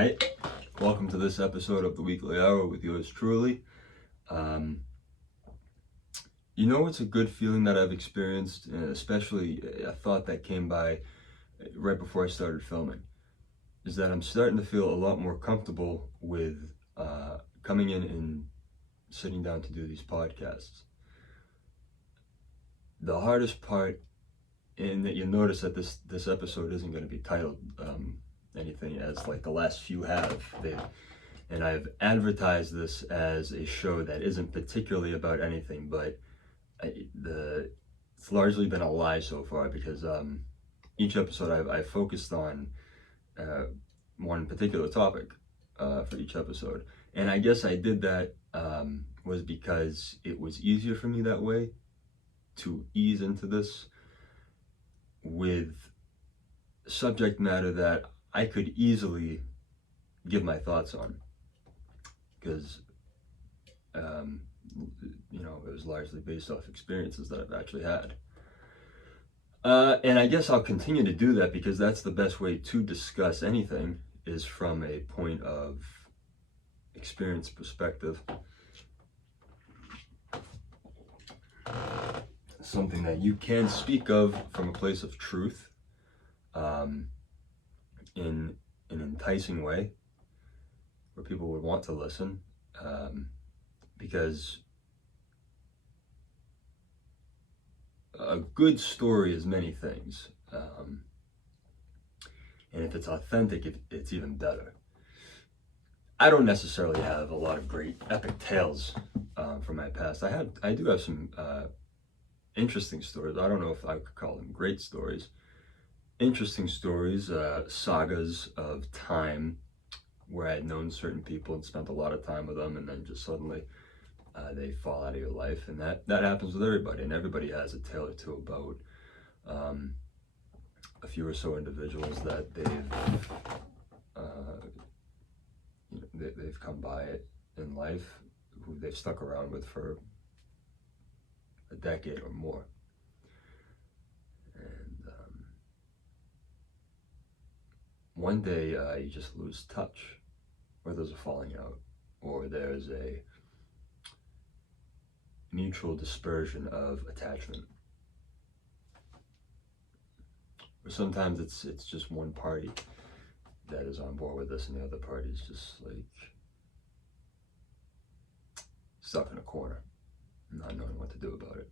Hi, welcome to this episode of the Weekly Hour with yours truly. It's a good feeling that I've experienced, especially a thought that came by right before I started filming, is that I'm starting to feel a lot more comfortable with coming in and sitting down to do these podcasts. The hardest part, and that you'll notice that this episode isn't going to be titled anything as like the last few have. And I've advertised this as a show that isn't particularly about anything, but it's largely been a lie so far because each episode I've focused on one particular topic for each episode. And I guess I did that was because it was easier for me that way to ease into this with subject matter that I could easily give my thoughts on, because it was largely based off experiences that I've actually had. And I guess I'll continue to do that because that's the best way to discuss anything, is from a point of experience perspective. Something that you can speak of from a place of truth, in an enticing way where people would want to listen, because a good story is many things, and if it's authentic, it's even better. I don't necessarily have a lot of great epic tales from my past. I do have some interesting stories. I don't know if I could call them great stories. Interesting stories, sagas of time where I had known certain people and spent a lot of time with them, and then just suddenly they fall out of your life. And that happens with everybody, and everybody has a tale or two about a few or so individuals that they've come by in life, who they've stuck around with for a decade or more. And one day you just lose touch, or there's a falling out, or there's a mutual dispersion of attachment. Or sometimes it's just one party that is on board with this, and the other party is just like stuck in a corner, not knowing what to do about it.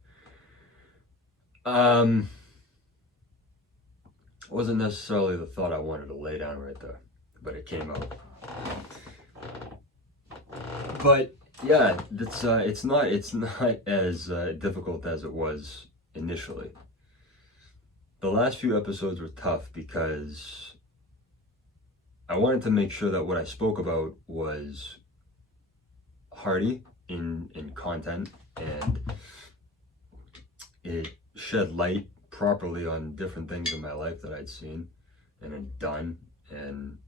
It wasn't necessarily the thought I wanted to lay down right there, but it came out. But yeah, it's not as difficult as it was initially. The last few episodes were tough because I wanted to make sure that what I spoke about was hearty in content, and it shed light properly on different things in my life that I'd seen and had done and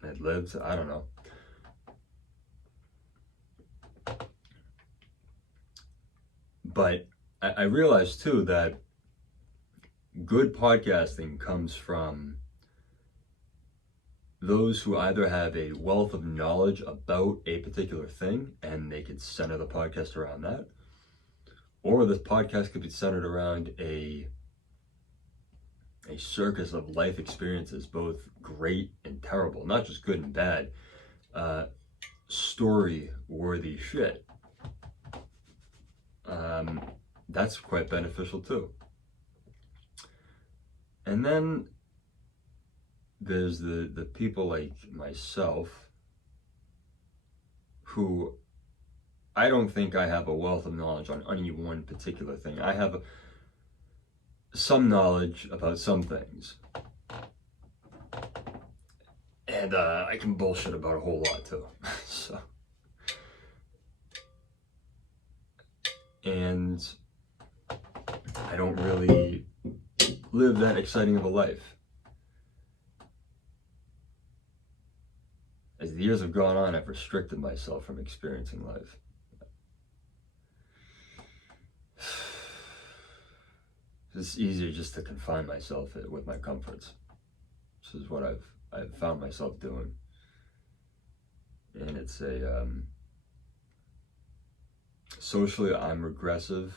had lived. I don't know. But I realized too that good podcasting comes from those who either have a wealth of knowledge about a particular thing and they could center the podcast around that, or the podcast could be centered around a circus of life experiences, both great and terrible, not just good and bad, story-worthy shit. That's quite beneficial too. And then there's the people like myself who I don't think I have a wealth of knowledge on any one particular thing. I have some knowledge about some things, and I can bullshit about a whole lot too. And I don't really live that exciting of a life. As the years have gone on, I've restricted myself from experiencing life. It's easier just to confine myself with my comforts. This is what I've found myself doing. and it's a socially I'm regressive.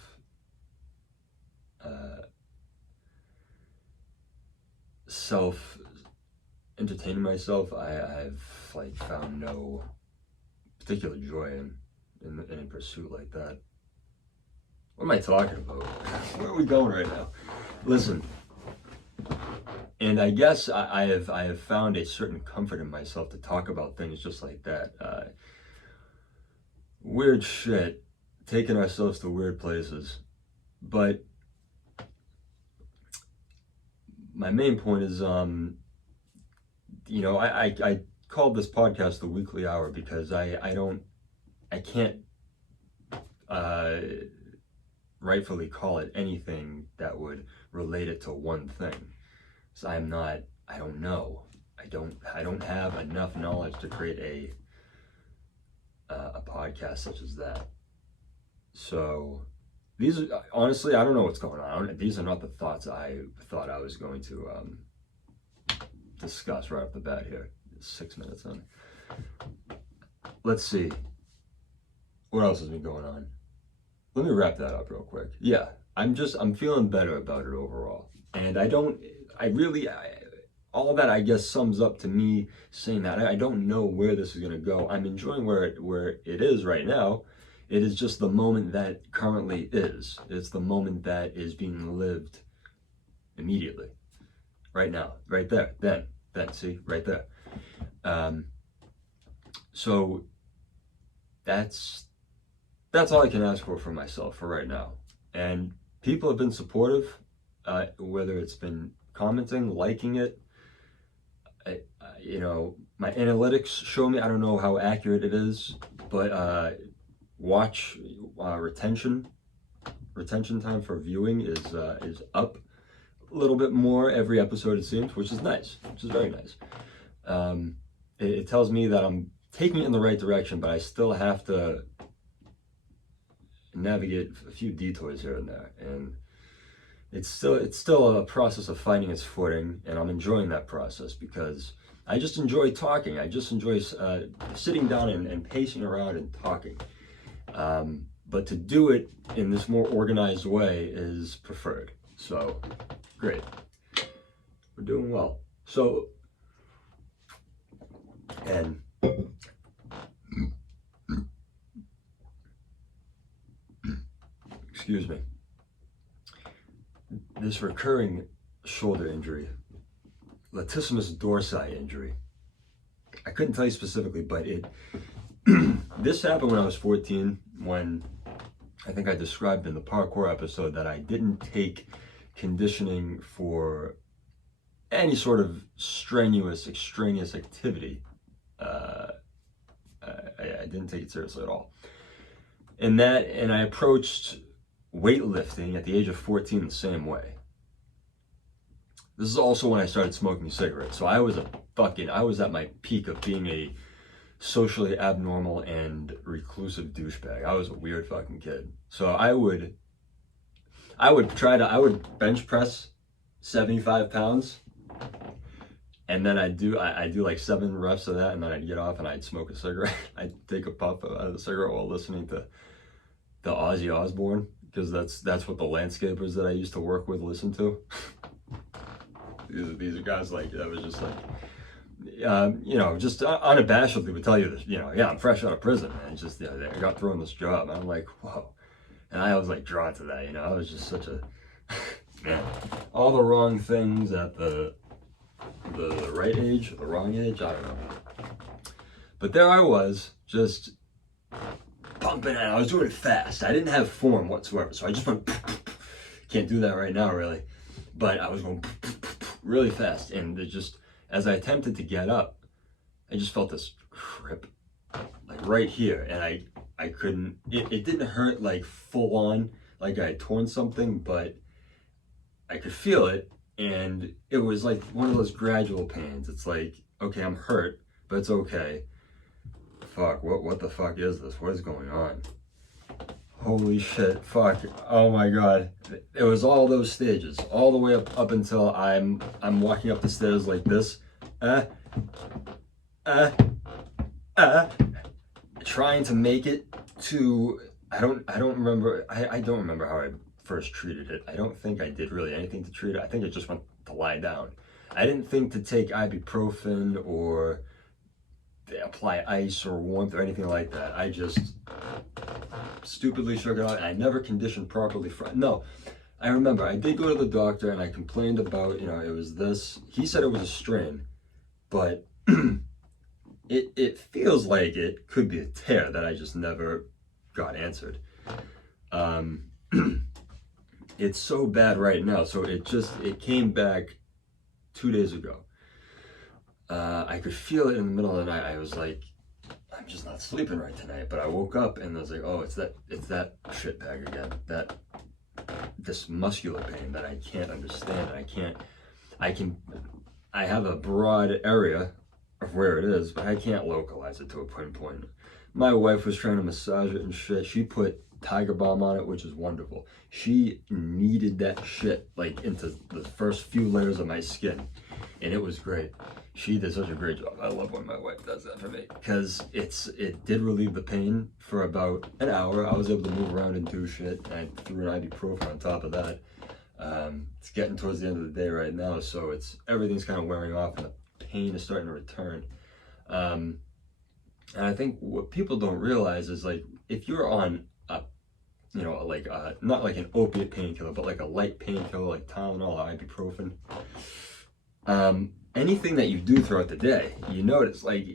Self entertaining myself, I've like found no particular joy in a pursuit like that. What am I talking about? Where are we going right now? Listen, and I guess I have found a certain comfort in myself to talk about things just like that. Weird shit, taking ourselves to weird places, but my main point is, I called this podcast the Weekly Hour because I can't rightfully call it anything that would relate it to one thing. So I don't know. I don't have enough knowledge to create a podcast such as that. So these are, honestly, I don't know what's going on. These are not the thoughts I thought I was going to discuss right off the bat here. 6 minutes in. Let's see. What else has been going on? Let me wrap that up real quick. Yeah, I'm feeling better about it overall. And all that I guess sums up to me saying that I don't know where this is going to go. I'm enjoying where it is right now. It is just the moment that currently is. It's the moment that is being lived immediately. Right now, right there, then, see, right there. So that's all I can ask for myself for right now. And people have been supportive, whether it's been commenting, liking it. My analytics show me, I don't know how accurate it is, but watch retention time for viewing is up a little bit more every episode, it seems, which is nice, which is very nice. It tells me that I'm taking it in the right direction, but I still have to navigate a few detours here and there, and it's still a process of finding its footing, and I'm enjoying that process because I just enjoy talking. I just enjoy sitting down and pacing around and talking. But to do it in this more organized way is preferred. So, great. We're doing well. So, and excuse me, this recurring shoulder injury, latissimus dorsi injury, I couldn't tell you specifically, but this happened when I was 14, when I think I described in the parkour episode that I didn't take conditioning for any sort of strenuous, extraneous activity. I didn't take it seriously at all. And I approached weightlifting at the age of 14 the same way. This is also when I started smoking cigarettes. So I was at my peak of being a socially abnormal and reclusive douchebag. I was a weird fucking kid. So I would bench press 75 pounds, and then I'd do like 7 reps of that, and then I'd get off and I'd smoke a cigarette. I'd take a puff out of the cigarette while listening to the Ozzy Osbourne, because that's what the landscapers that I used to work with listened to. These are guys like, that was just like, just unabashedly would tell you this, yeah, I'm fresh out of prison, man. It's just, I got thrown this job. And I'm like, whoa. And I was like drawn to that, I was just such a, man, all the wrong things at the right age, or the wrong age, I don't know. But there I was, just pumping, and I was doing it fast. I didn't have form whatsoever, so I just went, can't do that right now, really. But I was going really fast, and it just, as I attempted to get up, I just felt this grip, like right here, and I couldn't, it didn't hurt like full on, like I had torn something, but I could feel it, and it was like one of those gradual pains. It's like, okay, I'm hurt, but it's okay. Fuck, what the fuck is this? What is going on? Holy shit, fuck, oh my god. It was all those stages, all the way up until I'm walking up the stairs like this. uh, trying to make it to, I don't remember, I don't remember how I first treated it. I don't think I did really anything to treat it. I think I just went to lie down. I didn't think to take ibuprofen or apply ice or warmth or anything like that. I just stupidly shook it out, and I never conditioned properly for, no. I remember I did go to the doctor and I complained about, it was this. He said it was a strain, but it feels like it could be a tear that I just never got answered. Um, it's so bad right now. So it came back 2 days ago. I could feel it in the middle of the night. I was like, I'm just not sleeping right tonight. But I woke up and I was like, oh, it's that shit bag again. This muscular pain that I can't understand. I have a broad area of where it is, but I can't localize it to a pinpoint. My wife was trying to massage it and shit. She put Tiger Balm on it, which is wonderful. She kneaded that shit like into the first few layers of my skin, and it was great. She did such a great job. I love when my wife does that for me, because it did relieve the pain for about an hour. I was able to move around and do shit, and I threw an ibuprofen on top of that. It's getting towards the end of the day right now, so everything's kind of wearing off, and the pain is starting to return. And I think what people don't realize is, like, if you're on not like an opiate painkiller, but like a light painkiller, like Tylenol or ibuprofen, anything that you do throughout the day, you notice, like,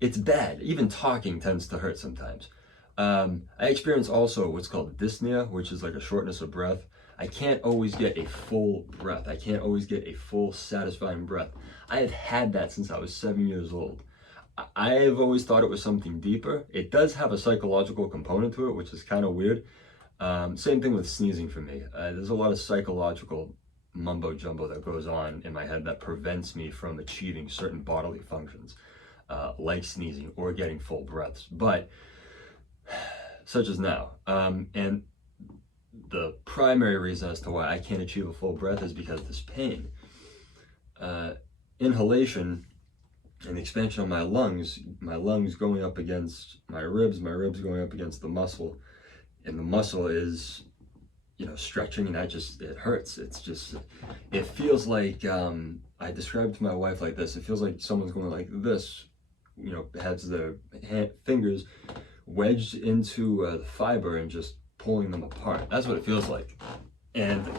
it's bad. Even talking tends to hurt sometimes. I experience also what's called dyspnea, which is like a shortness of breath. I can't always get a full breath. I can't always get a full, satisfying breath. I have had that since I was 7 years old. I've always thought it was something deeper. It does have a psychological component to it, which is kind of weird. Same thing with sneezing for me. There's a lot of psychological mumbo jumbo that goes on in my head that prevents me from achieving certain bodily functions, like sneezing or getting full breaths, but such as now. And the primary reason as to why I can't achieve a full breath is because of this pain. Inhalation and the expansion of my lungs going up against my ribs going up against the muscle, and the muscle is, stretching, and it hurts. It feels like, I described to my wife like this, it feels like someone's going like this, has their fingers wedged into the fiber and just pulling them apart. That's what it feels like. And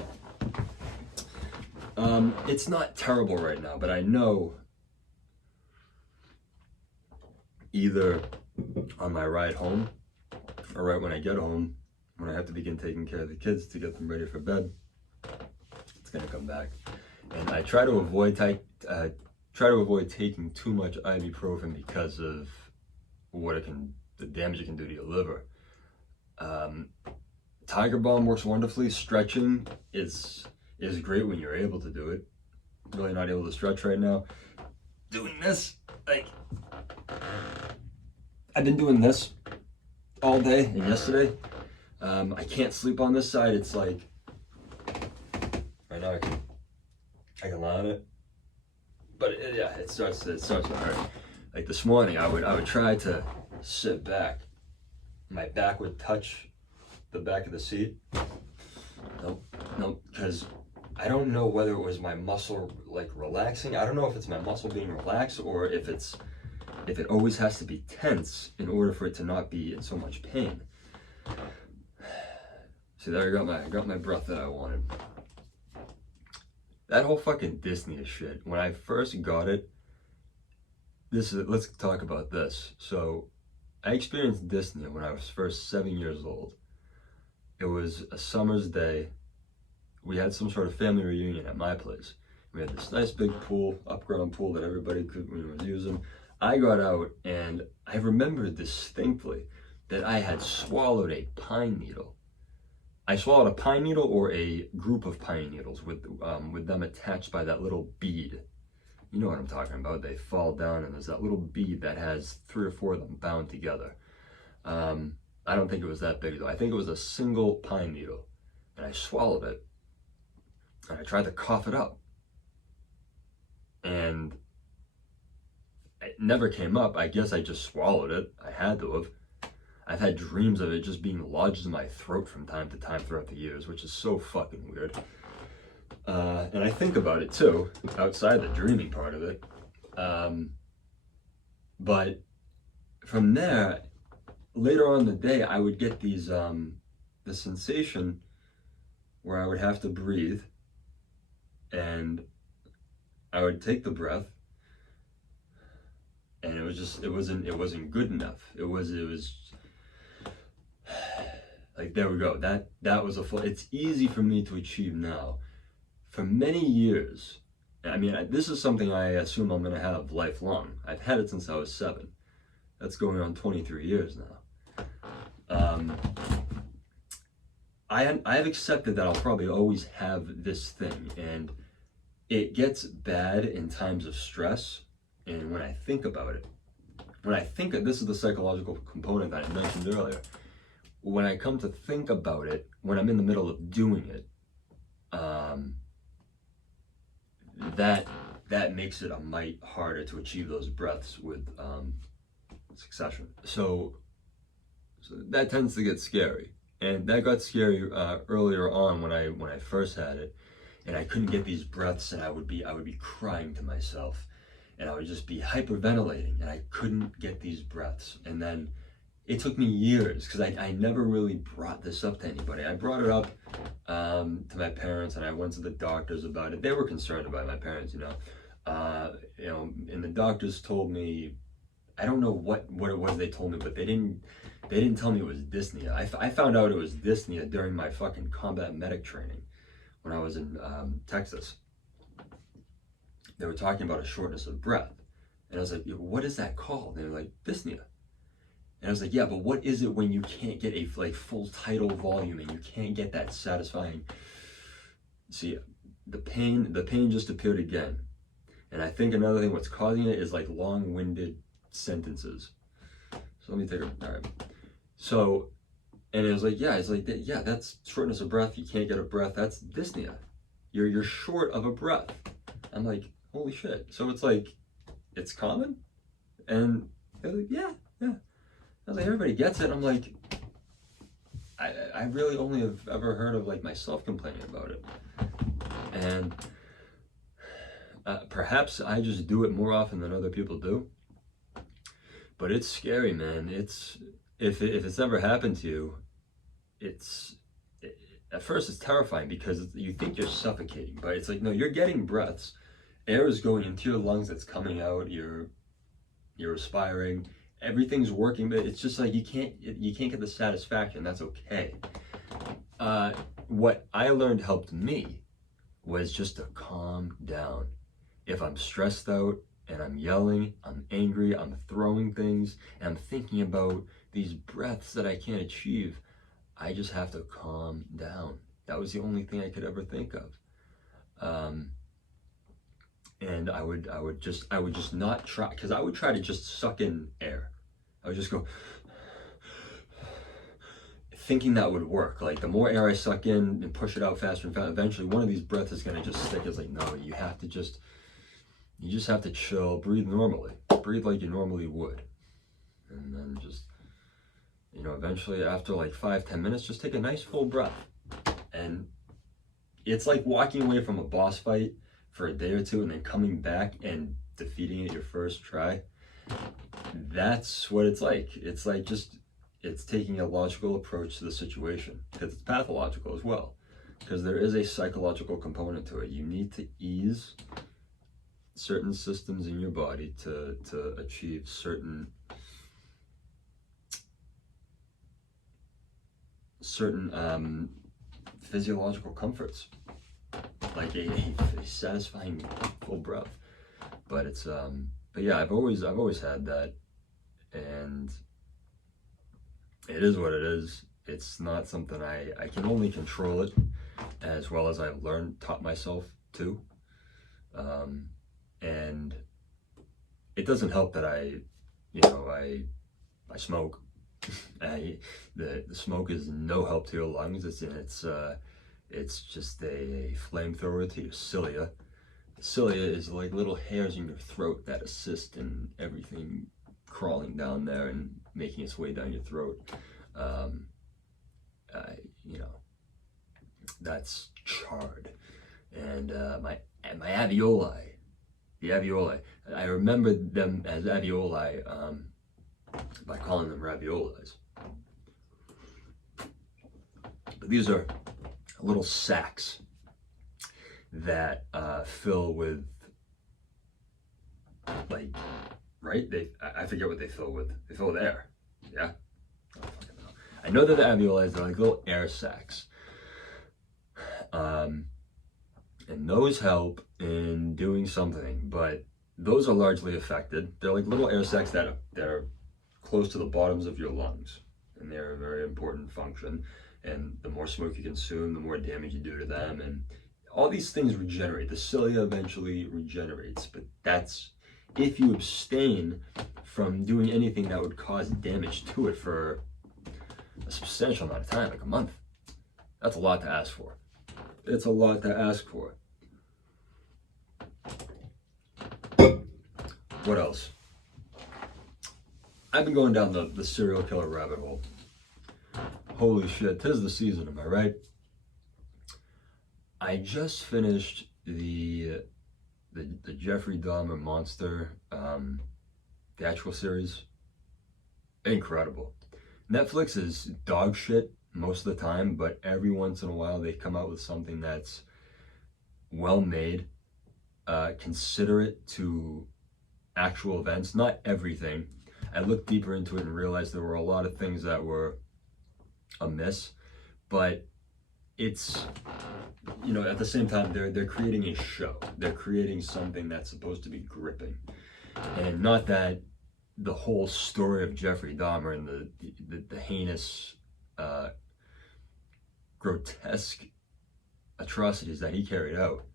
it's not terrible right now, but I know either on my ride home or right when I get home, when I have to begin taking care of the kids to get them ready for bed, it's gonna come back. And I try to avoid taking too much ibuprofen because of the damage it can do to your liver. Tiger Balm works wonderfully. Stretching is great when you're able to do it. Really not able to stretch right now. Doing this, like, I've been doing this all day and yesterday. I can't sleep on this side. It's like, right now I can lie on it, but it starts to hurt. Like this morning, I would try to sit back. My back would touch the back of the seat. Nope, because I don't know whether it was my muscle like relaxing. I don't know if it's my muscle being relaxed or if it always has to be tense in order for it to not be in so much pain. See, there I got my breath that I wanted. That whole fucking dyspnea shit, when I first got it, let's talk about this. So I experienced dyspnea when I was first 7 years old. It was a summer's day. We had some sort of family reunion at my place. We had this nice big pool, up-ground pool that everybody was using. I got out and I remember distinctly that I had swallowed a pine needle. I swallowed a pine needle or a group of pine needles with them attached by that little bead. You know what I'm talking about. They fall down and there's that little bead that has 3 or 4 of them bound together. I don't think it was that big though. I think it was a single pine needle, and I swallowed it and I tried to cough it up, and never came up. I guess I just swallowed it. I had to have. I've had dreams of it just being lodged in my throat from time to time throughout the years, which is so fucking weird. And I think about it too, outside the dreaming part of it. But from there, later on in the day, I would get these, the sensation where I would have to breathe, and I would take the breath, and it wasn't good enough. It was like, there we go. That was it's easy for me to achieve now. For many years, I mean, this is something I assume I'm going to have lifelong. I've had it since I was 7. That's going on 23 years now. I've accepted that I'll probably always have this thing, and it gets bad in times of stress. And when I think about it, this is the psychological component that I mentioned earlier. When I come to think about it, when I'm in the middle of doing it, that makes it a mite harder to achieve those breaths with succession. So that tends to get scary, and that got scary earlier on when I first had it, and I couldn't get these breaths, and I would be crying to myself, and I would just be hyperventilating, and I couldn't get these breaths. And then it took me years, because I never really brought this up to anybody. I brought it up to my parents, and I went to the doctors about it. They were concerned about my parents, and the doctors told me, I don't know what it was they told me, but they didn't tell me it was dyspnea. I found out it was dyspnea during my fucking combat medic training when I was in Texas. They were talking about a shortness of breath, and I was like, what is that called? And they were like, dyspnea. And I was like, yeah, but what is it when you can't get a full tidal volume, and you can't get that satisfying? See, the pain just appeared again. And I think another thing what's causing it is long-winded sentences. So let me take all right. So, and it was like, yeah, that's shortness of breath. You can't get a breath. That's dyspnea. You're short of a breath. I'm like, holy shit. So it's common? And they're like, yeah. I was like, everybody gets it. I'm like, I really only have ever heard of myself complaining about it. And perhaps I just do it more often than other people do. But it's scary, man. If it's ever happened to you, at first it's terrifying, because you think you're suffocating, but it's like, no, you're getting breaths. Air is going into your lungs, that's coming out. You're respiring. Everything's working, but it's just you can't get the satisfaction. That's okay. What I learned helped me was just to calm down. If I'm stressed out and I'm yelling, I'm angry, I'm throwing things, and I'm thinking about these breaths that I can't achieve, I just have to calm down. That was the only thing I could ever think of. And I would just not try, because I would try to just suck in air. I would just go, thinking that would work. The more air I suck in and push it out faster and faster, eventually one of these breaths is gonna just stick. It's like, no, you just have to chill, breathe normally, breathe like you normally would, and then just, eventually after 5-10 minutes, just take a nice full breath. And it's like walking away from a boss fight for a day or two and then coming back and defeating it your first try. That's what it's like. It's it's taking a logical approach to the situation, because it's pathological as well, because there is a psychological component to it. You need to ease certain systems in your body to achieve certain physiological comforts, like a satisfying full breath. But it's but yeah, I've always had that, and it is what it is. It's not something I can only control it, as well as I've taught myself to. And it doesn't help that I smoke. The smoke is no help to your lungs. It's just a flamethrower to your cilia. cilia is like little hairs in your throat that assist in everything crawling down there and making its way down your throat. Um, you know, that's chard. And my alveoli, the alveoli, I remember them as alveoli by calling them raviolis. But these are little sacs that fill with, like, right? I forget what they fill with. They fill with air. Yeah? I don't fucking know. I know that the alveoli, they're like little air sacs. And those help in doing something, but those are largely affected. They're like little air sacs that are close to the bottoms of your lungs, and they're a very important function. And the more smoke you consume, the more damage you do to them, and all these things regenerate. The cilia eventually regenerates, but that's if you abstain from doing anything that would cause damage to it for a substantial amount of time, like a month. That's a lot to ask for. It's a lot to ask for. What else? I've been going down the serial killer rabbit hole. Holy shit, 'tis the season, am I right? I just finished the Jeffrey Dahmer Monster theatrical series. Incredible. Netflix is dog shit most of the time, but every once in a while they come out with something that's well made, considerate to actual events. Not everything. I looked deeper into it and realized there were a lot of things that were amiss, but it's, you know, at the same time they're creating a show. They're creating something that's supposed to be gripping, and not that the whole story of Jeffrey Dahmer and the heinous, grotesque atrocities that he carried out.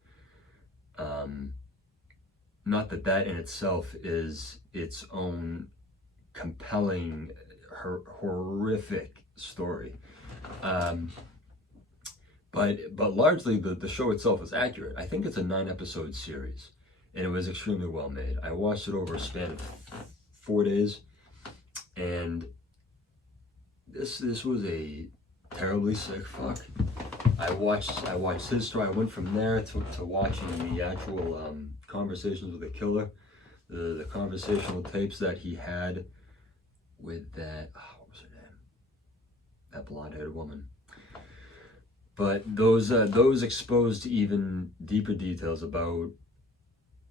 Not that that in itself is its own compelling, horrific story. But largely the show itself is accurate. I think it's a 9-episode series, and it was extremely well made. I watched it over a span of 4 days, and this was a terribly sick fuck. I watched his story. I went from there to watching the actual conversations with the killer, the conversational tapes that he had with that, what was her name? That blonde-haired woman. But those exposed even deeper details about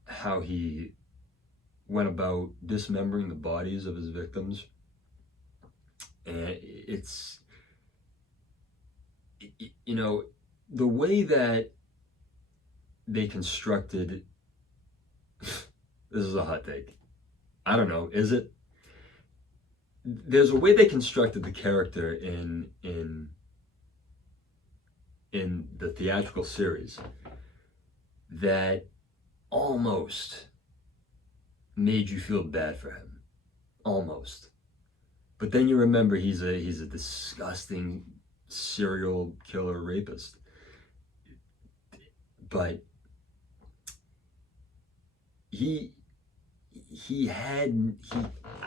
how he went about dismembering the bodies of his victims. And it's, you know, the way that they constructed, this is a hot take. I don't know, is it? There's a way they constructed the character in the theatrical series that almost made you feel bad for him. Almost. But then you remember he's a disgusting serial killer rapist. But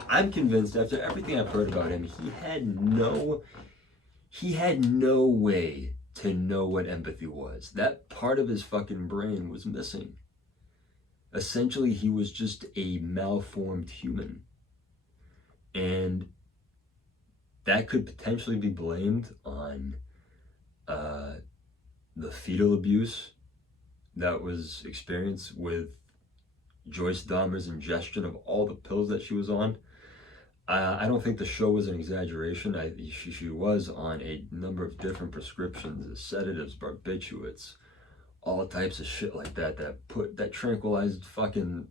I'm convinced after everything I've heard about him, he had no way to know what empathy was. That part of his fucking brain was missing. Essentially, he was just a malformed human. And that could potentially be blamed on the fetal abuse that was experienced with Joyce Dahmer's ingestion of all the pills that she was on. I don't think the show was an exaggeration. She was on a number of different prescriptions, sedatives, barbiturates, all types of shit like that tranquilized fucking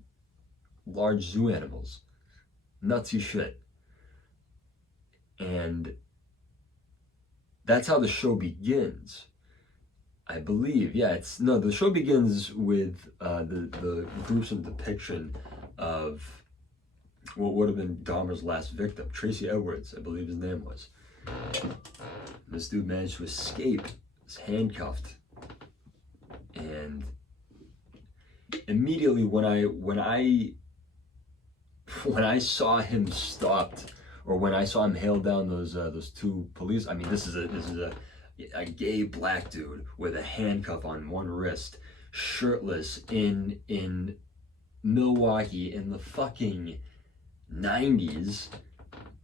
large zoo animals. Nutsy shit. And that's how the show begins, I believe. Yeah, the show begins with the gruesome depiction of what would have been Dahmer's last victim, Tracy Edwards, I believe his name was. This dude managed to escape. He's handcuffed. And immediately when I saw him stopped, or when I saw him hail down those two police. I mean, this is a gay black dude with a handcuff on one wrist, shirtless in Milwaukee in the fucking 90s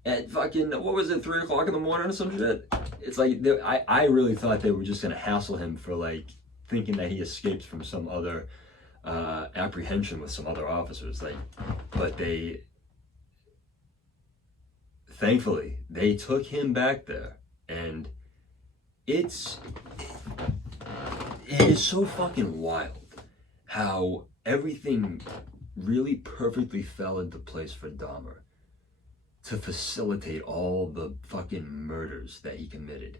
at fucking, what was it, 3 o'clock in the morning or some shit. It's like I really thought they were just gonna hassle him for like thinking that he escaped from some other apprehension with some other officers, like, but they thankfully they took him back there, and it's it is so fucking wild how everything really perfectly fell into place for Dahmer to facilitate all the fucking murders that he committed.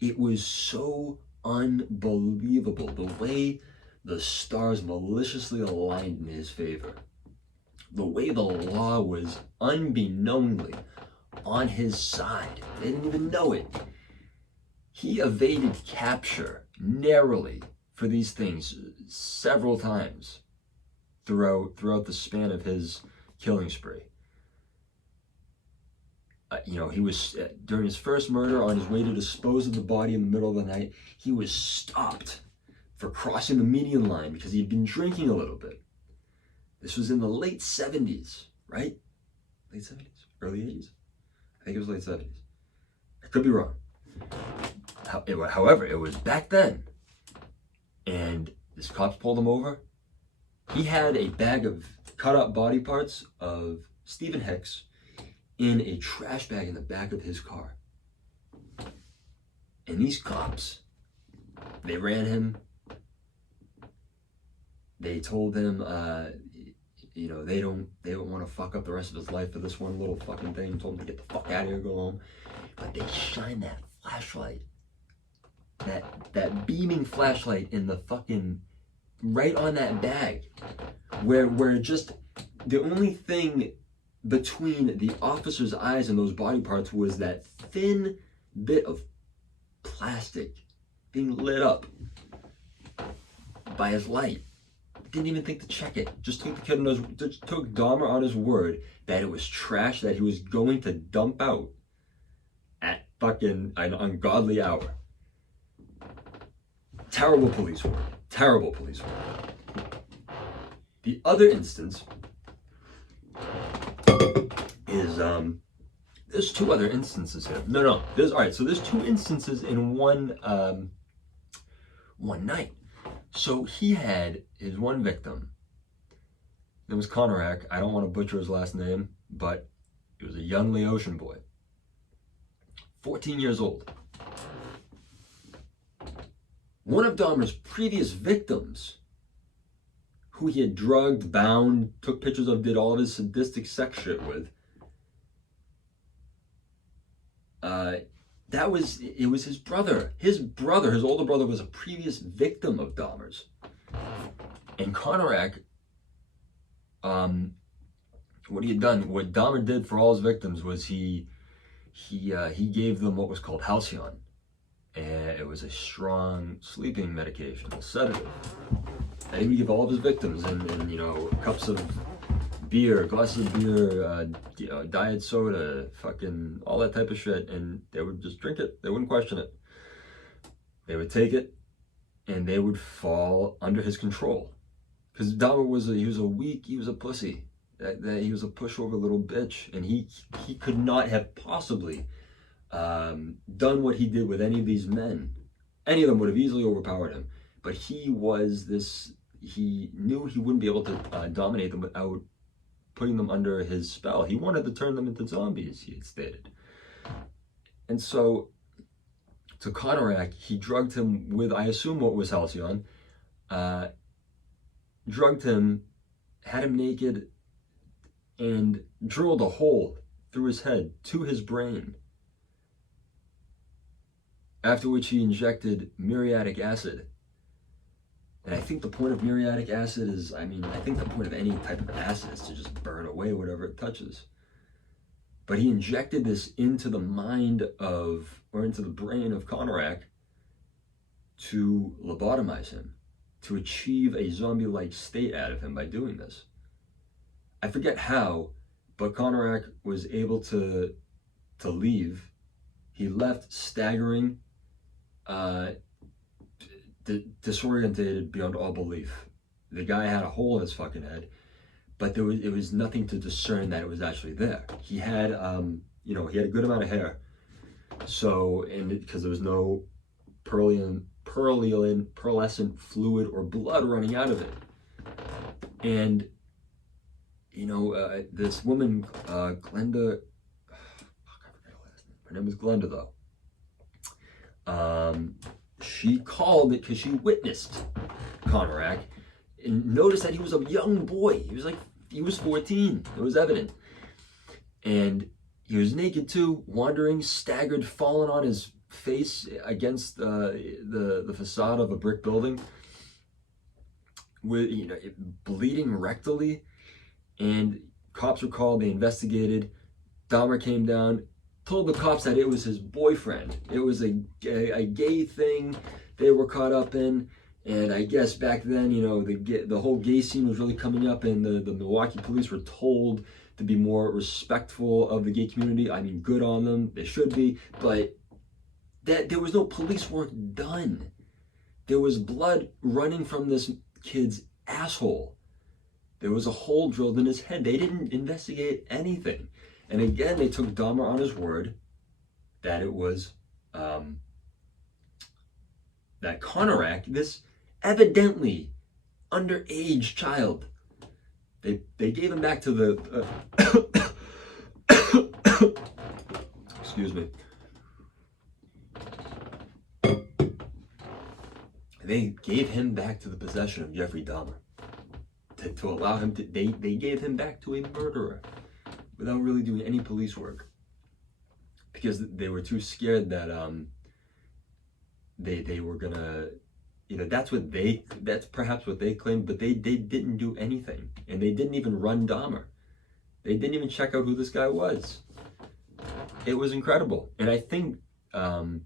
It was so unbelievable the way the stars maliciously aligned in his favor, the way the law was unbeknownly on his side. They didn't even know it. He evaded capture narrowly for these things several times throughout the span of his killing spree. He was, during his first murder, on his way to dispose of the body in the middle of the night, he was stopped for crossing the median line because he had been drinking a little bit. This was in the late 70s, right? Late 70s? Early 80s? I think it was late 70s. I could be wrong. However, it was back then. And this cops pulled him over. He had a bag of cut up body parts of Stephen Hicks in a trash bag in the back of his car. And these cops, they ran him. They told him, they don't want to fuck up the rest of his life for this one little fucking thing. Told him to get the fuck out of here, go home. But they shined that flashlight, that beaming flashlight in the fucking, right on that bag, where just the only thing between the officer's eyes and those body parts was that thin bit of plastic being lit up by his light. Didn't even think to check it. Just took took Dahmer on his word that it was trash that he was going to dump out at fucking an ungodly hour. Terrible police work. Terrible police work. The other instance is there's two other instances here. No. There's two instances in one night. So he had his one victim. It was Konarak. I don't want to butcher his last name, but he was a young Laotian boy, 14 years old. One of Dahmer's previous victims, who he had drugged, bound, took pictures of, did all of his sadistic sex shit with, it was his brother. His older brother, was a previous victim of Dahmer's. And Konarak, what Dahmer did for all his victims was he gave them what was called Halcyon. And it was a strong sleeping medication, a sedative. And he would give all of his victims and cups of beer, glasses of beer, diet soda, fucking all that type of shit, and they would just drink it. They wouldn't question it. They would take it, and they would fall under his control. Because Dahmer was a pussy. That he was a pushover little bitch, and he could not have possibly done what he did with any of these men. Any of them would have easily overpowered him. But he knew he wouldn't be able to dominate them without putting them under his spell. He wanted to turn them into zombies, he had stated. And so, to Konarak, he drugged him with, I assume, what was Halcyon. Drugged him, had him naked, and drilled a hole through his head to his brain. After which he injected muriatic acid. And I think the point of muriatic acid is, I think the point of any type of acid is to just burn away whatever it touches. But he injected this into the into the brain of Konarak to lobotomize him. to achieve a zombie-like state out of him by doing this. I forget how, but Konorak was able to leave. He left staggering, disorientated beyond all belief. The guy had a hole in his fucking head, but it was nothing to discern that it was actually there. He had he had a good amount of hair, so, and because there was no pearlescent fluid or blood running out of it, and this woman, Glenda, her name is Glenda though. She called it because she witnessed Konorak and noticed that he was a young boy. He was 14. It was evident. And he was naked too, wandering, staggered, falling on his face against the facade of a brick building, with bleeding rectally. And cops were called. They investigated. Dahmer came down, told the cops that it was his boyfriend. It was a gay thing they were caught up in. And I guess back then, the whole gay scene was really coming up, and the Milwaukee police were told to be more respectful of the gay community. I mean, good on them. They should be. But that there was no police work done. There was blood running from this kid's asshole. There was a hole drilled in his head. They didn't investigate anything. And again, they took Dahmer on his word that it was that Konorak, this evidently underage child, they gave him back to the excuse me. They gave him back to the possession of Jeffrey Dahmer to allow him to. They gave him back to a murderer without really doing any police work, because they were too scared that they were gonna, that's perhaps what they claimed, but they didn't do anything, and they didn't even run Dahmer. They didn't even check out who this guy was. It was incredible. And I think the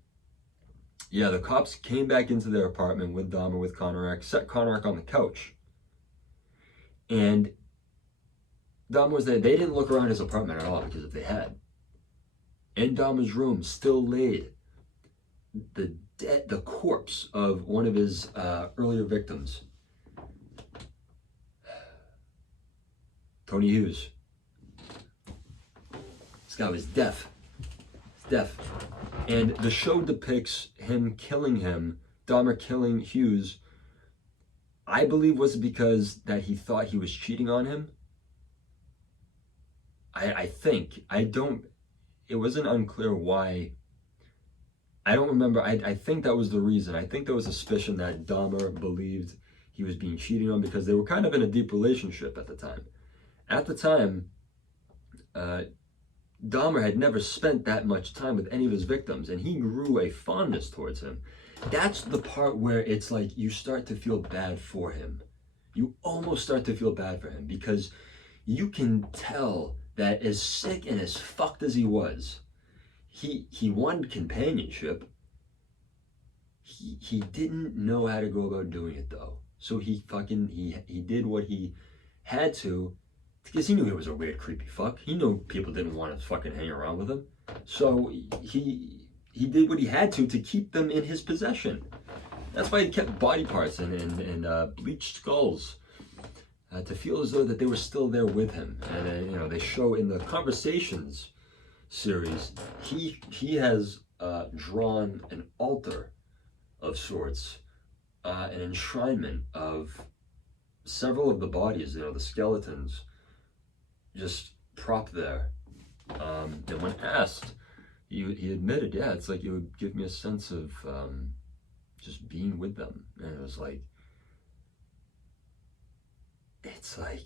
cops came back into their apartment with Dahmer, with Konorak, set Konorak on the couch, and Dahmer was there. They didn't look around his apartment at all, because if they had, in Dahmer's room still laid the corpse of one of his earlier victims, Tony Hughes. This guy was deaf. And the show depicts him killing him, Dahmer killing Hughes. I believe was because that he thought he was cheating on him. I think. It wasn't unclear why. I don't remember. I think that was the reason. I think there was a suspicion that Dahmer believed he was being cheated on, because they were kind of in a deep relationship at the time. At the time, Dahmer had never spent that much time with any of his victims, and he grew a fondness towards him. That's the part where it's like you start to feel bad for him. You almost start to feel bad for him, because you can tell that as sick and as fucked as he was, he wanted companionship. He didn't know how to go about doing it though. So he did what he had to, because he knew he was a weird, creepy fuck. He knew people didn't want to fucking hang around with him. So he did what he had to keep them in his possession. That's why he kept body parts and bleached skulls, to feel as though that they were still there with him. And they show in the Conversations series, he has drawn an altar of sorts, an enshrinement of several of the bodies, the skeletons, just propped there. And when asked, he admitted, it's like it would give me a sense of just being with them. And it was like, it's like,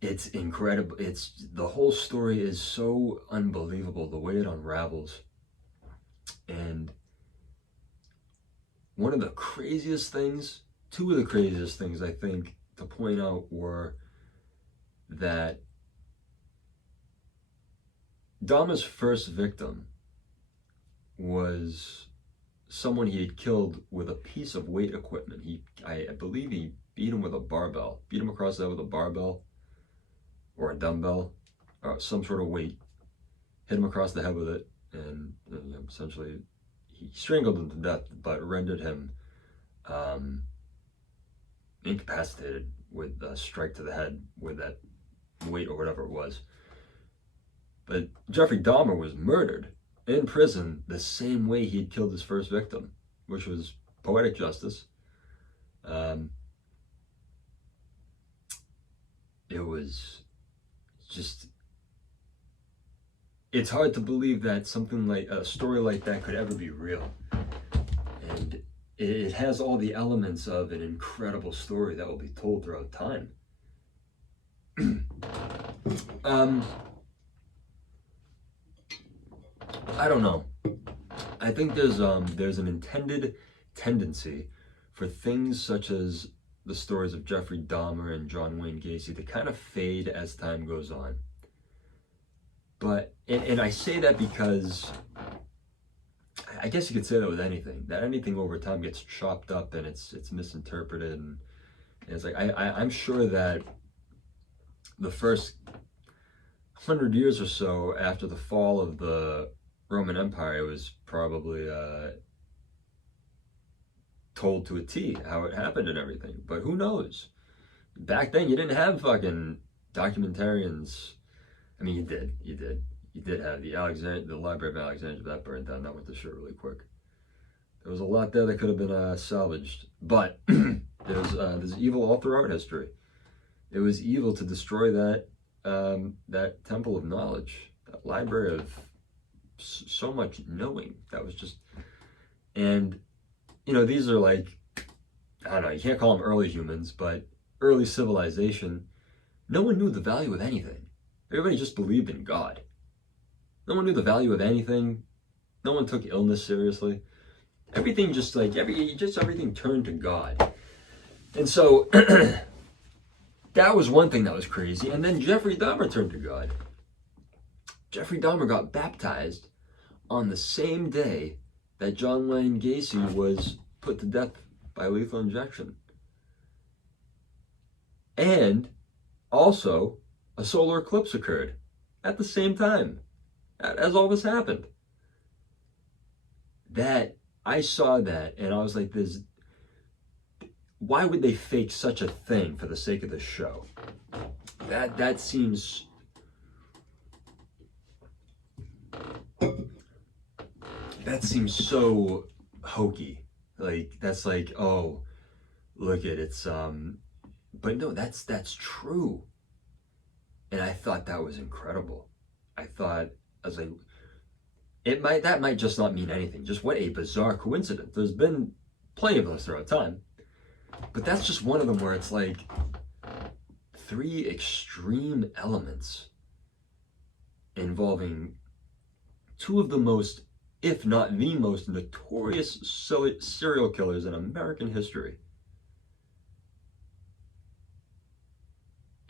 it's incredible. The whole story is so unbelievable, the way it unravels. And two of the craziest things I think to point out were that Dahmer's first victim was someone he had killed with a piece of weight equipment. I believe he beat him with a barbell, beat him across the head with a barbell or a dumbbell or some sort of weight, hit him across the head with it, and essentially he strangled him to death, but rendered him incapacitated with a strike to the head with that weight or whatever it was. But Jeffrey Dahmer was murdered in prison the same way he had killed his first victim, which was poetic justice. It was just, it's hard to believe that something like a story like that could ever be real. And it has all the elements of an incredible story that will be told throughout time. I don't know. I think there's an intended tendency for things such as the stories of Jeffrey Dahmer and John Wayne Gacy to kind of fade as time goes on. But, and I say that because I guess you could say that with anything, that anything over time gets chopped up and it's misinterpreted, and it's like, I'm sure that the first 100 years or so after the fall of the Roman Empire, it was probably told to a T how it happened and everything. But who knows? Back then, you didn't have fucking documentarians. I mean, you did. You did have the Library of Alexandria that burned down. That went to shit really quick. There was a lot there that could have been salvaged. But there's evil all throughout history. It was evil to destroy that temple of knowledge, that library of so much knowing. That was just, and these are like, I don't know, you can't call them early humans, but early civilization. No one knew the value of anything. Everybody just believed in God. No one knew the value of anything. No one took illness seriously. Everything just like everything turned to God. And so that was one thing that was crazy. And then Jeffrey Dahmer turned to God. Jeffrey Dahmer got baptized on the same day that John Wayne Gacy was put to death by lethal injection. And also, a solar eclipse occurred at the same time as all this happened. That, I saw that and I was like, why would they fake such a thing for the sake of the show? That seems, so hokey. Like, that's like, oh, look at it's but no, that's true. And I thought that was incredible. I was like, that might just not mean anything. Just what a bizarre coincidence. There's been plenty of those throughout time. But that's just one of them where it's like three extreme elements involving two of the most, if not the most notorious serial killers in American history.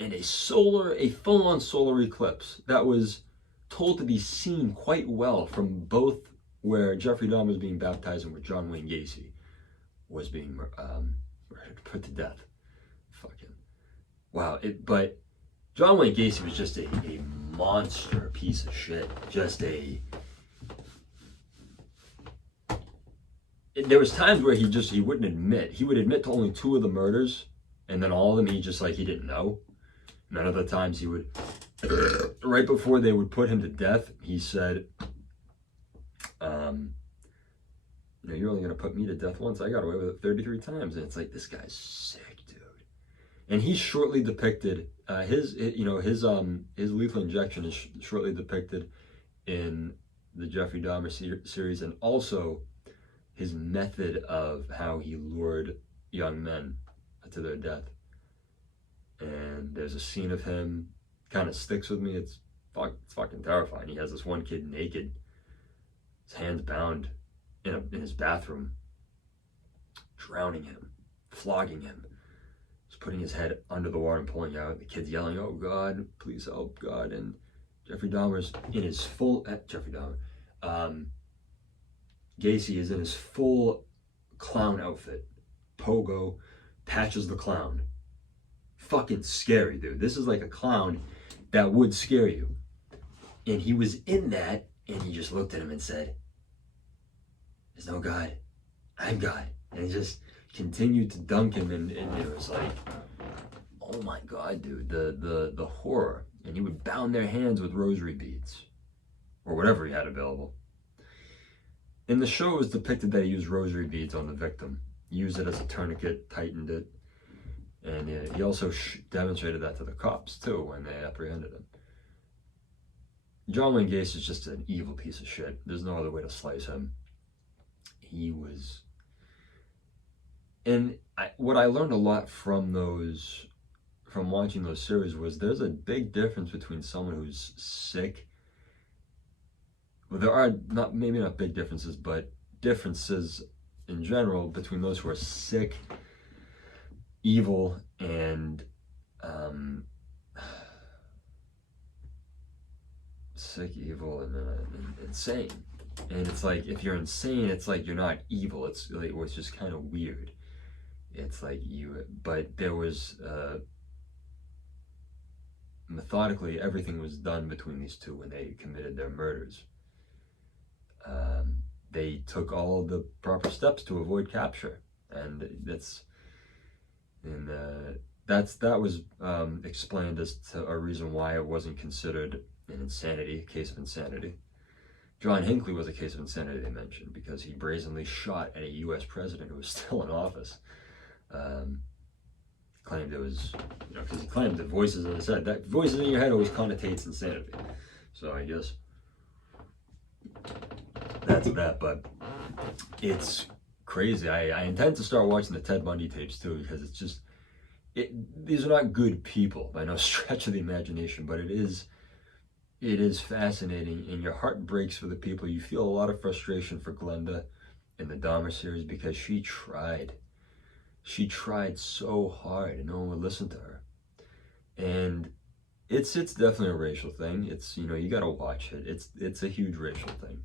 And a full-on solar eclipse that was told to be seen quite well from both where Jeffrey Dahmer was being baptized and where John Wayne Gacy was being put to death. Fucking wow. But John Wayne Gacy was just a monster piece of shit. There was times where he wouldn't admit. He would admit to only 2 of the murders, and then all of them he didn't know. None of the times he would, right before they would put him to death, he said, you're only going to put me to death once. I got away with it 33 times. And it's like, this guy's sick, dude. And he's shortly depicted, his lethal injection is shortly depicted in the Jeffrey Dahmer series, and also his method of how he lured young men to their death. And there's a scene of him, kind of sticks with me. It's fucking terrifying. He has this one kid naked, his hands bound in his bathroom, drowning him, flogging him. Just putting his head under the water and pulling out. The kid's yelling, "Oh God, please help, God!" And Jeffrey Dahmer's in his full Jeffrey Dahmer. Gacy is in his full clown outfit. Pogo, Patches the Clown. Fucking scary, dude. This is like a clown that would scare you. And he was in that, and he just looked at him and said, "There's no God. I'm God." And he just continued to dunk him, and it was like, oh my God, dude, the horror. And he would bound their hands with rosary beads, or whatever he had available. In the show, it was depicted that he used rosary beads on the victim. He used it as a tourniquet, tightened it, and he also demonstrated that to the cops, too, when they apprehended him. John Wayne Gacy is just an evil piece of shit. There's no other way to slice him. He was... And what I learned a lot from watching those series was there's a big difference between someone who's sick. Well, there are maybe not big differences, but differences in general between those who are sick, evil, and insane. And it's like, if you're insane, it's like you're not evil. It's just kind of weird. It's like but there was methodically, everything was done between these two when they committed their murders. They took all the proper steps to avoid capture, and that was explained as to a reason why it wasn't considered a case of insanity. John Hinckley was a case of insanity, they mentioned, because he brazenly shot at a U.S. president who was still in office. Claimed it was, because he claimed that voices, as I said, that voices in your head always connotates insanity. So I guess that's that, but it's crazy. I intend to start watching the Ted Bundy tapes too, because it's just, these are not good people by no stretch of the imagination, but it is fascinating, and your heart breaks for the people. You feel a lot of frustration for Glenda in the Dahmer series, because she tried so hard and no one would listen to her. And it's definitely a racial thing. It's, you gotta watch it. It's a huge racial thing.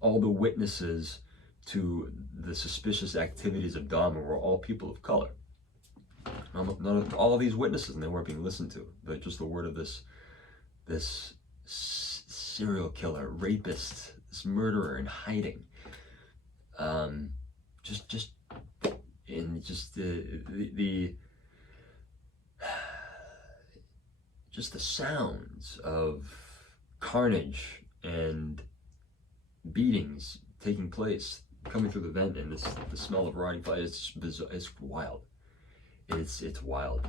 All the witnesses to the suspicious activities of Dahmer were all people of color. None of all these witnesses, and they weren't being listened to. But just the word of this serial killer, rapist, this murderer in hiding. The sounds of carnage and beatings taking place, coming through the vent, and the smell of rotting flesh. It's bizarre. It's wild. It's wild.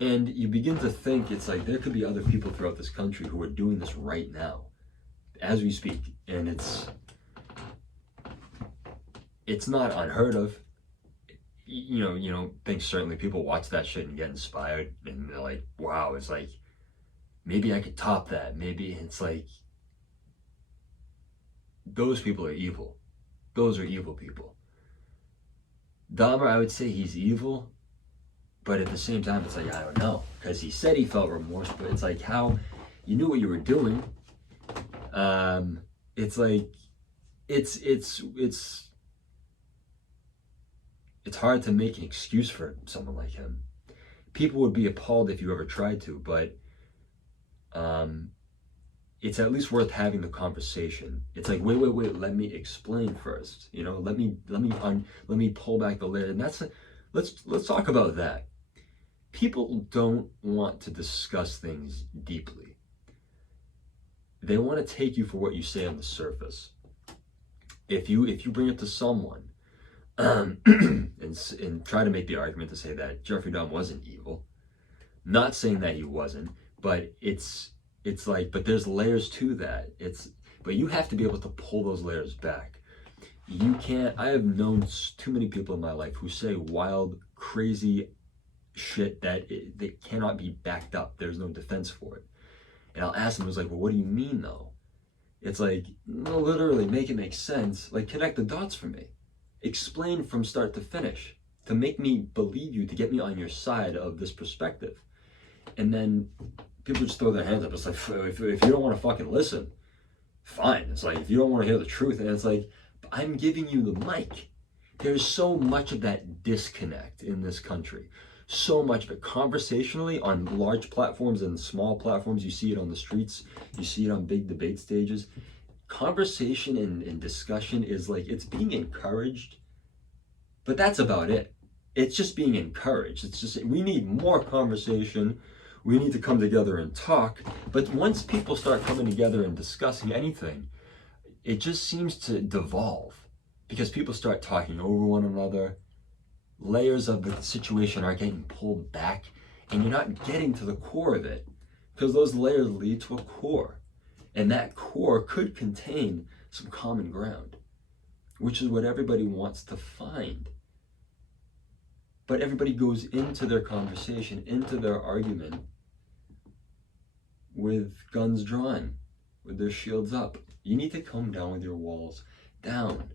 And you begin to think, it's like there could be other people throughout this country who are doing this right now, as we speak, and it's not unheard of. Think certainly people watch that shit and get inspired, and they're like, wow, it's like, maybe I could top that. Maybe it's like, those people are evil. Those are evil people. Dahmer, I would say he's evil, but at the same time, it's like, I don't know, because he said he felt remorse, but it's like, how you knew what you were doing. It's like, it's hard to make an excuse for someone like him. People would be appalled if you ever tried to, but it's at least worth having the conversation. It's like, wait, let me explain first. Let me pull back the lid, and let's talk about that. People don't want to discuss things deeply. They want to take you for what you say on the surface. If you bring it to someone, and try to make the argument to say that Jeffrey Dahmer wasn't evil, not saying that he wasn't, but it's like, but there's layers to that. But you have to be able to pull those layers back. You can't. I have known too many people in my life who say wild, crazy shit that cannot be backed up. There's no defense for it. And I'll ask them, it's like, well, what do you mean though? It's like, no, literally make it make sense. Like, connect the dots for me. Explain from start to finish to make me believe you, to get me on your side of this perspective. And then people just throw their hands up. It's like, if you don't want to fucking listen, fine. It's like, if you don't want to hear the truth, and it's like, I'm giving you the mic. There's so much of that disconnect in this country. So much of it. Conversationally, on large platforms and small platforms, you see it on the streets, you see it on big debate stages. Conversation and discussion is like, it's being encouraged, but that's about it. It's just being encouraged. It's just, we need more conversation. We need to come together and talk. But once people start coming together and discussing anything, it just seems to devolve because people start talking over one another. Layers of the situation are getting pulled back, and you're not getting to the core of it because those layers lead to a core. And that core could contain some common ground, which is what everybody wants to find. But everybody goes into their conversation, into their argument with guns drawn, with their shields up. You need to come down with your walls down,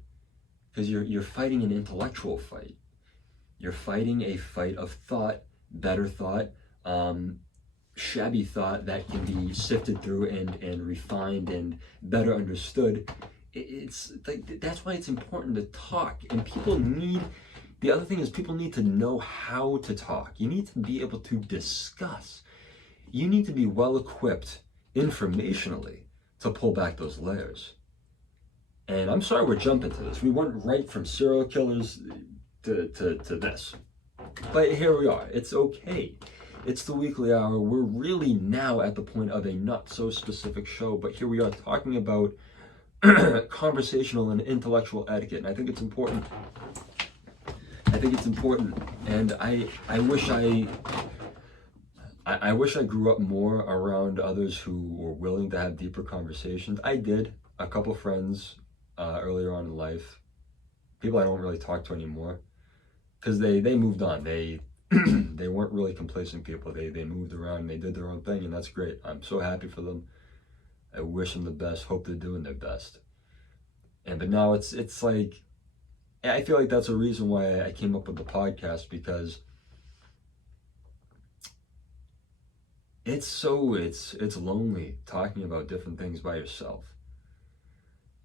because you're fighting an intellectual fight. You're fighting a fight of thought, better thought, shabby thought that can be sifted through and refined and better understood. It's like, that's why it's important to talk. And the other thing is, people need to know how to talk. You need to be able to discuss. You need to be well equipped informationally to pull back those layers. And I'm sorry we're jumping to this. We went right from serial killers to this. But here we are. It's okay. It's the weekly hour. We're really now at the point of a not so specific show, but here we are talking about conversational and intellectual etiquette. And I think it's important. And I wish I wish I grew up more around others who were willing to have deeper conversations. I did. A couple friends earlier on in life, people I don't really talk to anymore, because they moved on. They they weren't really complacent people. They moved around and they did their own thing, and that's great. I'm so happy for them. I wish them the best. Hope they're doing their best. But now it's like, I feel like that's a reason why I came up with the podcast, because it's lonely talking about different things by yourself.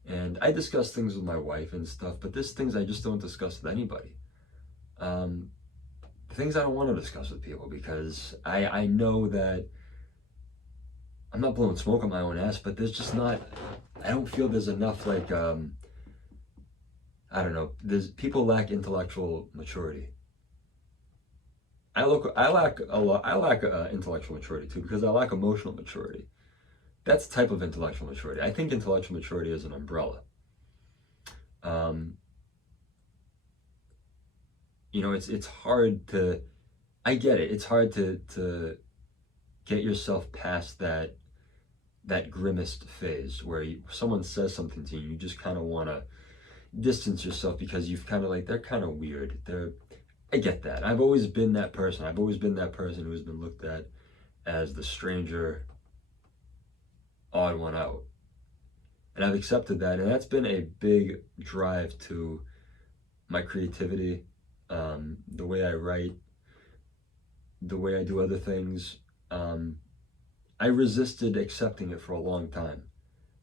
And I discuss things with my wife and stuff, but there's things I just don't discuss with anybody. Things I don't want to discuss with people, because I know that I'm not blowing smoke on my own ass, but there's just not, I don't feel there's enough, like, I don't know, people lack intellectual maturity. I lack intellectual maturity too, because I lack emotional maturity. That's the type of intellectual maturity. I think intellectual maturity is an umbrella. It's hard to, I get it. It's hard to get yourself past that grimaced phase where someone says something to you, you just kind of want to distance yourself because you've kind of like, they're kind of weird. I get that. I've always been that person. I've always been that person who's been looked at as the stranger, odd one out. And I've accepted that, and that's been a big drive to my creativity, the way I write, the way I do other things. I resisted accepting it for a long time.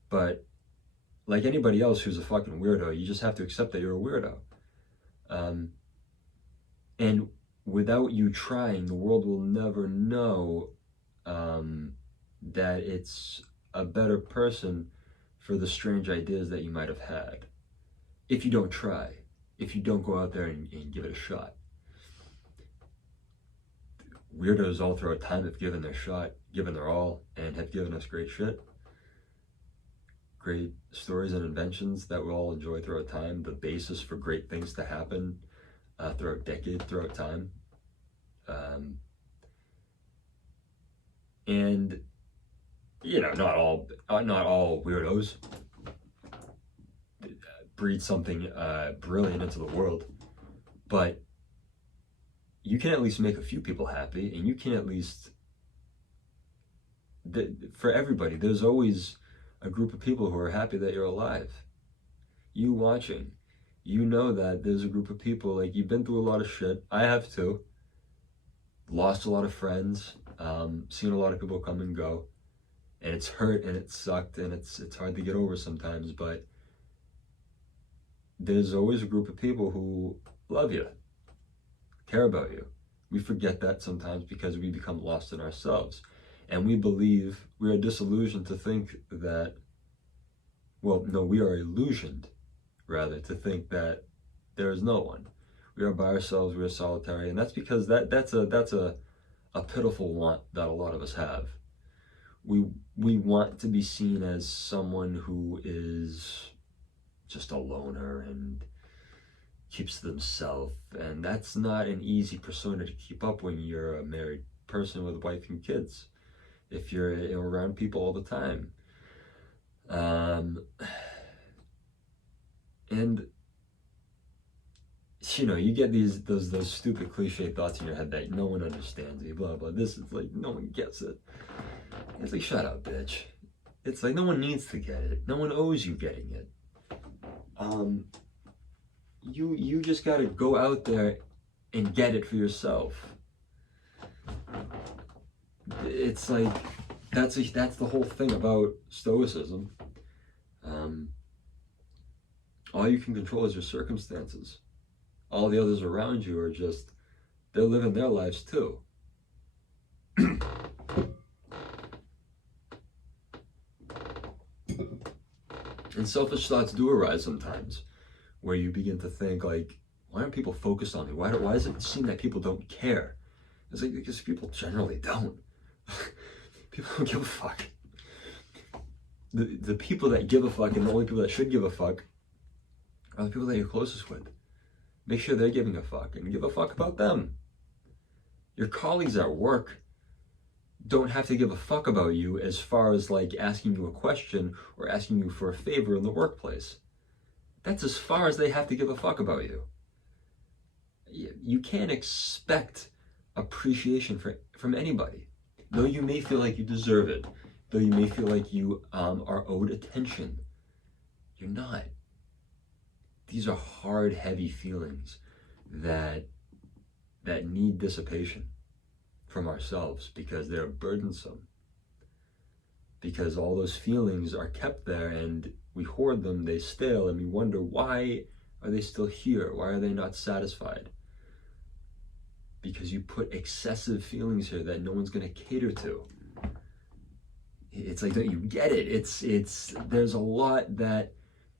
But like anybody else who's a fucking weirdo, you just have to accept that you're a weirdo. And without you trying, the world will never know that it's a better person for the strange ideas that you might have had. If you don't try, if you don't go out there and give it a shot. Weirdos all throughout time have given their shot, given their all, and have given us great shit. Great stories and inventions that we all enjoy throughout time, the basis for great things to happen throughout decades, throughout time. And not all weirdos breed something brilliant into the world, but you can at least make a few people happy, and you can at least, for everybody, there's always a group of people who are happy that you're alive. You watching, you know that there's a group of people, like, you've been through a lot of shit. I have too. Lost a lot of friends. seen a lot of people come and go, and it's hurt and it sucked and it's hard to get over sometimes, but there's always a group of people who love you, care about you. We forget that sometimes because we become lost in ourselves. And we believe, we are disillusioned to think that, well, no, we are illusioned, rather, to think that there is no one. We are by ourselves, we are solitary, and that's because that's a pitiful want that a lot of us have. We want to be seen as someone who is just a loner and keeps to themselves, and that's not an easy persona to keep up when you're a married person with a wife and kids, if you're around people all the time. And you know, you get those stupid cliche thoughts in your head that no one understands you, blah blah. This is like, no one gets it. It's like, shut up, bitch. It's like, no one needs to get it. No one owes you getting it. You just gotta go out there and get it for yourself. It's like, that's the whole thing about Stoicism. All you can control is your circumstances. All the others around you are just, they're living their lives too. And selfish thoughts do arise sometimes, where you begin to think like, why aren't people focused on me? Why does it seem that people don't care? It's like, because people generally don't. People don't give a fuck. The people that give a fuck, and the only people that should give a fuck, are the people that you're closest with. Make sure they're giving a fuck, and give a fuck about them. Your colleagues at work don't have to give a fuck about you as far as like asking you a question or asking you for a favor in the workplace. That's as far as they have to give a fuck about you. You can't expect appreciation from anybody. Though you may feel like you deserve it, though you may feel like you are owed attention, you're not. These are hard, heavy feelings that need dissipation from ourselves, because they're burdensome. Because all those feelings are kept there and we hoard them, they stale, and we wonder, why are they still here? Why are they not satisfied? Because you put excessive feelings here that no one's going to cater to. It's like, don't you get it? It's there's a lot that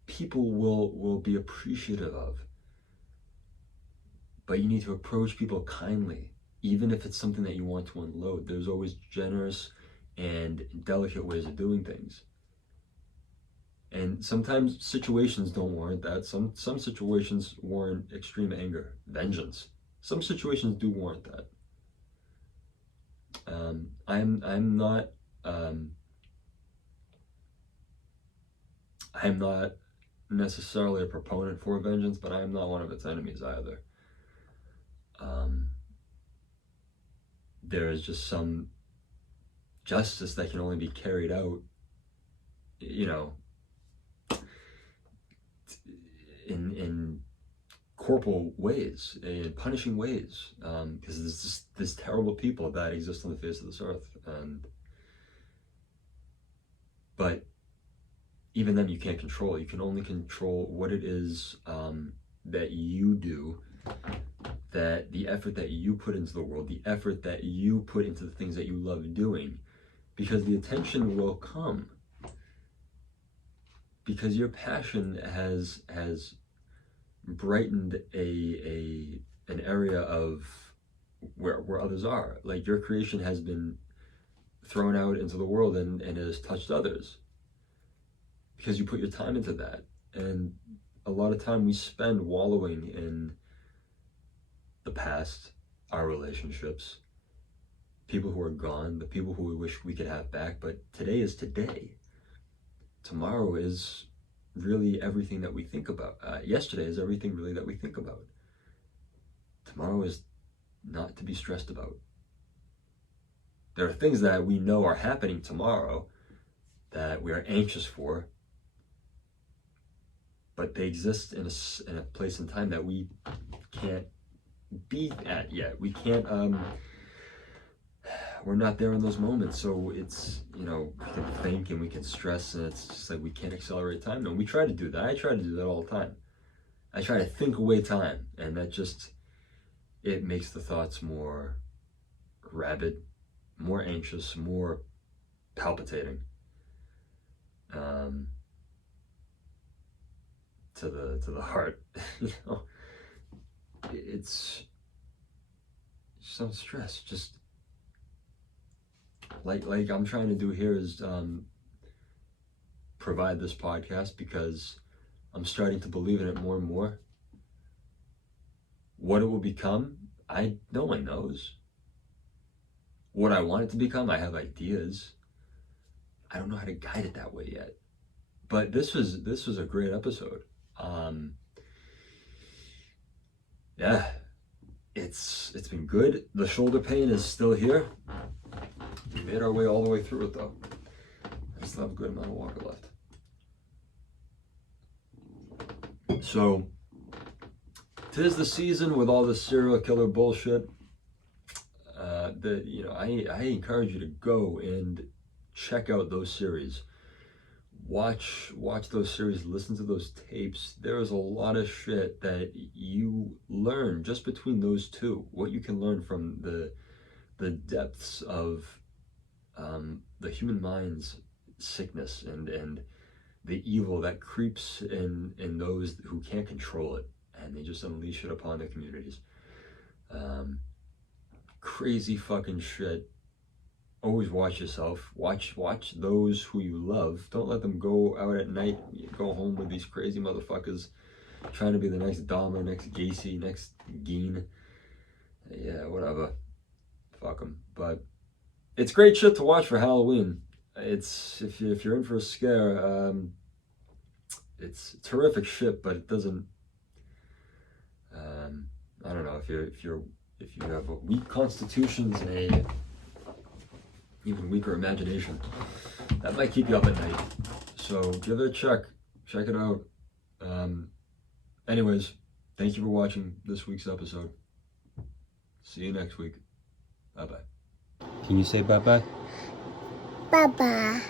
people will be appreciative of. But you need to approach people kindly, even if it's something that you want to unload. There's always generous and delicate ways of doing things. And sometimes situations don't warrant that. Some situations warrant extreme anger, vengeance. Some situations do warrant that. I'm not necessarily a proponent for vengeance, but I am not one of its enemies either. There is just some justice that can only be carried out, you know, in corporal ways, in punishing ways, because there's just these terrible people that exist on the face of this earth, but even then you can't control. You can only control what it is that you do, that the effort that you put into the world, the effort that you put into the things that you love doing, because the attention will come, because your passion has brightened an area of where others are. Like, your creation has been thrown out into the world and has touched others because you put your time into that. And a lot of time we spend wallowing in the past, our relationships, people who are gone, the people who we wish we could have back. But today is today. Tomorrow is really everything that we think about. Yesterday is everything really that we think about. Tomorrow is not to be stressed about. There are things that we know are happening tomorrow that we are anxious for, but they exist in a place and time that we can't be at yet. We can't we're not there in those moments. So it's, you know, we can think and we can stress, and it's just like we can't accelerate time. And we try to do that. I try to do that all the time. I try to think away time, and that just, it makes the thoughts more rabid, more anxious, more palpitating, to the heart. You know, it's some stress. Just like I'm trying to do here is provide this podcast because I'm starting to believe in it more and more. What it will become, no one knows. What I want it to become, I have ideas. I don't know how to guide it that way yet. But this was a great episode. Yeah, it's been good. The shoulder pain is still here. We made our way all the way through it though. I still have a good amount of water left. So, 'tis the season with all this serial killer bullshit. I encourage you to go and check out those series. Watch those series, listen to those tapes. There's a lot of shit that you learn just between those two. What you can learn from the depths of the human mind's sickness and the evil that creeps in those who can't control it, and they just unleash it upon their communities. Crazy fucking shit. Always watch yourself. Watch those who you love. Don't let them go out at night, go home with these crazy motherfuckers trying to be the next Dahmer, next Gacy, next Geen. Yeah, whatever. Fuck them. But it's great shit to watch for Halloween. It's if you're in for a scare, it's terrific shit, but it doesn't. I don't know, if you have a weak constitutions and a even weaker imagination, that might keep you up at night. So give it a check it out. Anyways, thank you for watching this week's episode. See you next week. Bye bye. Can you say bye bye? Bye bye.